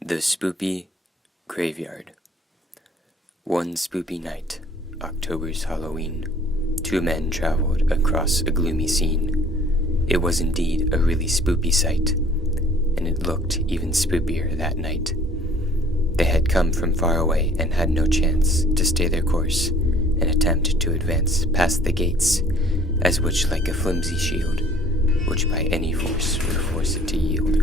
The Spoopy Graveyard. One spoopy night, October's Halloween, two men traveled across a gloomy scene. It was indeed a really spoopy sight, and it looked even spoopier that night. They had come from far away and had no chance to stay their course and attempt to advance past the gates, as which like a flimsy shield, which by any force would force it to yield.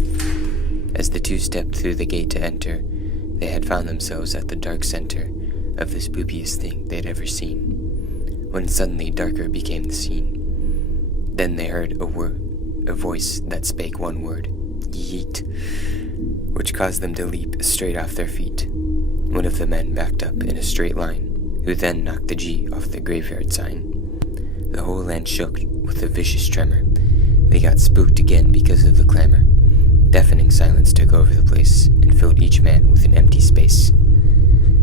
As the two stepped through the gate to enter, they had found themselves at the dark center of the spookiest thing they'd ever seen, when suddenly darker became the scene. Then they heard a voice that spake one word, "Yeet," which caused them to leap straight off their feet. One of the men backed up in a straight line, who then knocked the G off the graveyard sign. The whole land shook with a vicious tremor. They got spooked again because of the clamor. Deafening silence took over the place and filled each man with an empty space,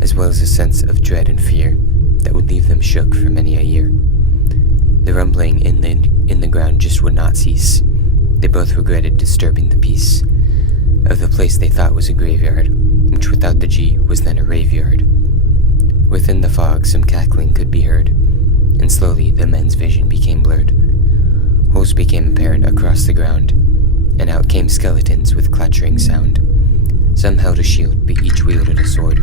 as well as a sense of dread and fear that would leave them shook for many a year. The rumbling in the ground just would not cease. They both regretted disturbing the peace of the place they thought was a graveyard, which without the G was then a raveyard. Within the fog some cackling could be heard, and slowly the men's vision became blurred. Holes became apparent across the ground, and out came skeletons with clattering sound. Some held a shield, but each wielded a sword.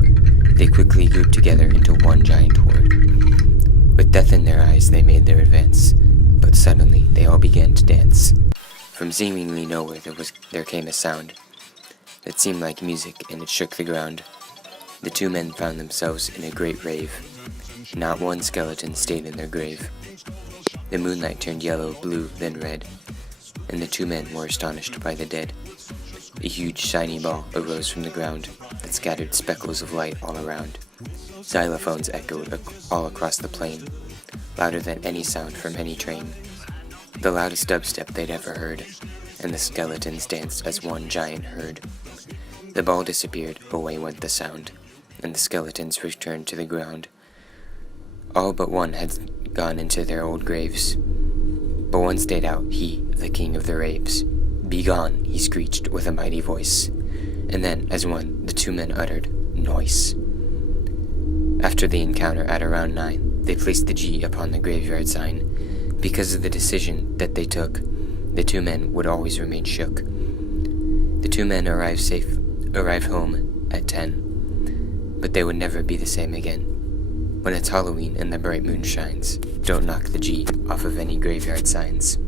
They quickly grouped together into one giant horde. With death in their eyes, they made their advance, but suddenly they all began to dance. From seemingly nowhere there came a sound that seemed like music, and it shook the ground. The two men found themselves in a great rave. Not one skeleton stayed in their grave. The moonlight turned yellow, blue, then red, and the two men were astonished by the dead. A huge shiny ball arose from the ground that scattered speckles of light all around. Xylophones echoed all across the plain, louder than any sound from any train. The loudest dubstep they'd ever heard, and the skeletons danced as one giant herd. The ball disappeared, away went the sound, and the skeletons returned to the ground. All but one had gone into their old graves, but one stayed out, he, the king of the raves. "Begone," he screeched with a mighty voice, and then, as one, the two men uttered, "Noise." After the encounter at around 9, they placed the G upon the graveyard sign. Because of the decision that they took, the two men would always remain shook. The two men arrived home at 10, but they would never be the same again. When it's Halloween and the bright moon shines, don't knock the G off of any graveyard signs.